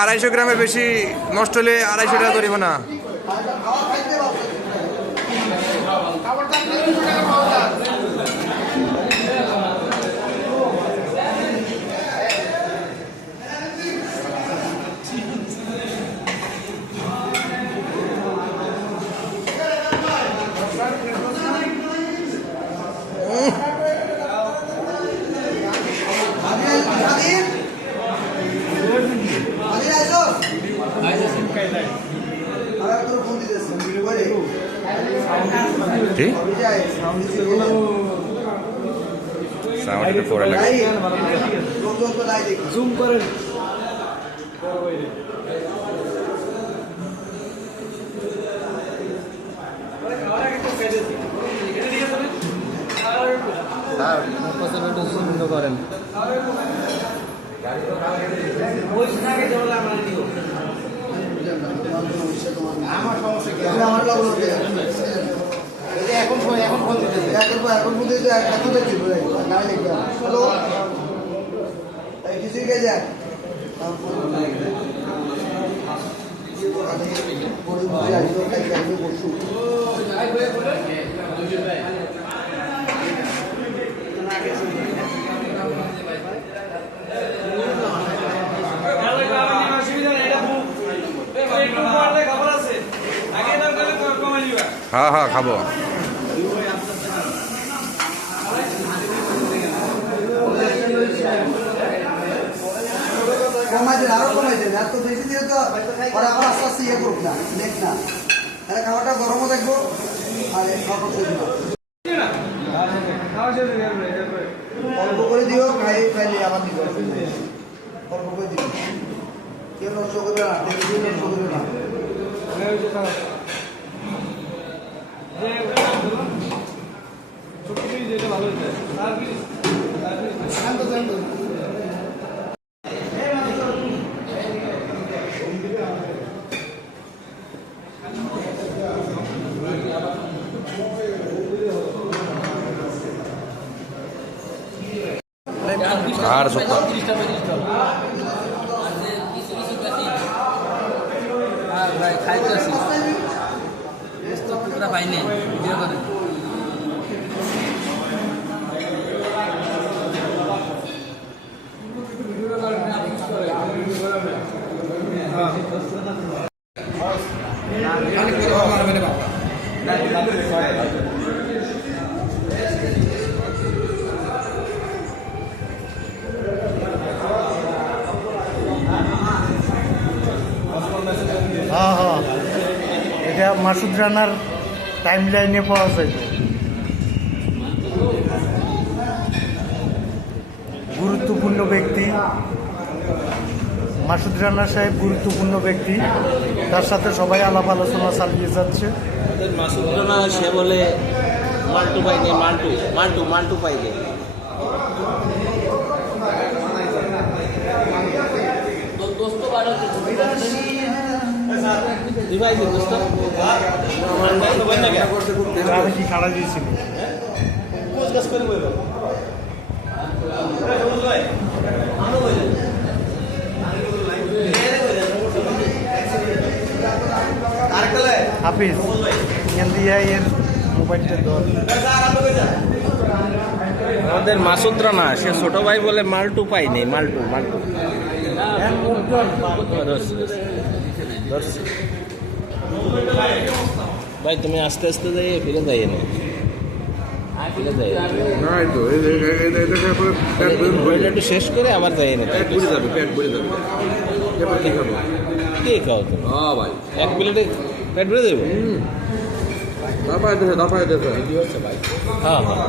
আড়াইশো গ্রামের বেশি নষ্ট হলে 250 টাকা ধরিব না। জুম করেন করেন এখন ফোন দিতেছে এখন ফোন দিতে এখন দেখি না লিখবে হ্যালো এই কিছু কে যায় হ্যাঁ হ্যাঁ খাবো। কমাই দেন আরো কমাই দেন এত বেশি দিয়ে তো ওরা আবার আস্তে আস্তে ইয়ে করুক না নেক না তাহলে খাবারটা গরমও দেখবো আর খাবার অল্প করে দিও খাইলে আবার দিব অল্প করে দিও কেউ নষ্ট করবে না নষ্ট করবে না যেটা ভালো হচ্ছে আর খাইতেছি পাইনি এটা মাসুদ রানার টাইম লাইনে পাওয়া যায়। গুরুত্বপূর্ণ ব্যক্তি মাসুদ রানা সাহেব, গুরুত্বপূর্ণ ব্যক্তি, তার সাথে সবাই আলাপ আলোচনা চালিয়ে যাচ্ছে। মাসুদ রানা সে বলে মাল্টু পাইনি, মাল্টু মাল্টু মাল্টু পাইনি। কি খাড়া দিয়েছিল হাফিজ এর মোবাইলটা ধর। আমাদের মাসুদ রানা সে ছোট ভাই বলে মাল্টু পাইনি, মাল্টু মাল্টু। ভাই তুমি আস্তে আস্তে যাই ফিরে যাই না একটু শেষ করে আবার যাই না কে খাও তুমি? ভাই এক প্লেটে পেট ভরে দেবো। কি হচ্ছে ভাই? হ্যাঁ হ্যাঁ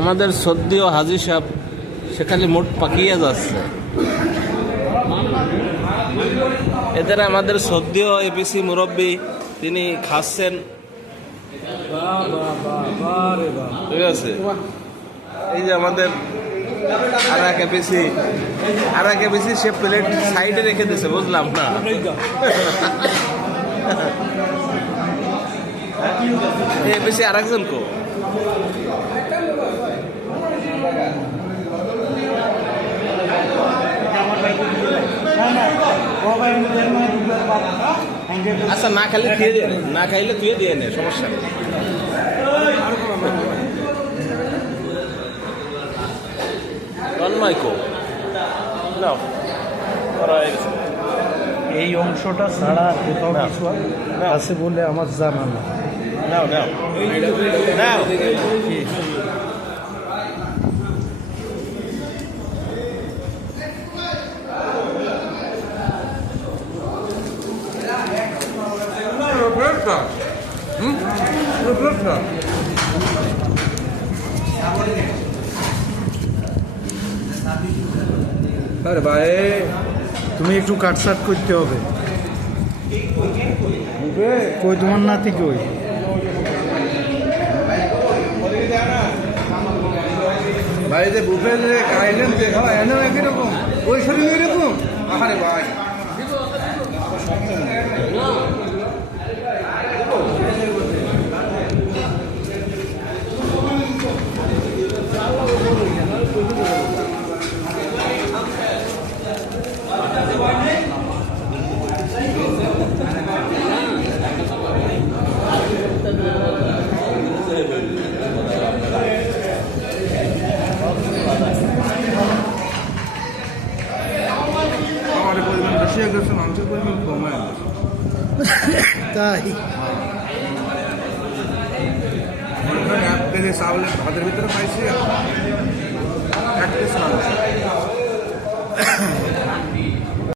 আমাদের সদ্য হাজি সাহেব সেখানে মোট পাকিয়ে যাচ্ছে। এদের আমাদের সদ্য এপিসি মুরব্বী তিনি খাচ্ছেন, ঠিক আছে। এই যে আমাদের আর এক বেশি সে প্লেট সাইডে রেখে দিয়েছে, বুঝলাম না। এ বেশি আর একজন কো আচ্ছা, না খাইলে ধুয়ে দিয়ে নে, না খাইলে ধুয়ে দিয়ে নে, সমস্যা নেই। তন্ময়কো নাও, এই অংশটা ছাড়া আর কোথাও কিছু আছে বলে আমার জানা না। নাও নাও নাও। আরে ভাই, তুমি একটু কাটসাট করতে হবে। কই তোমার নাতি কই? ভাই যে বুফে যে খাইলেন যে খাওয়া এনেও একই রকম, ওই শরীর এরকম। আরে ভাই, আমাদের পরিমাণ বেশি হয়ে গেছে, মাংসের পরিমাণ কম হয়ে গেছে। তাই এক কেজি চাউলের ভাতের ভিতরে পাইছি 1 পিস মাংস।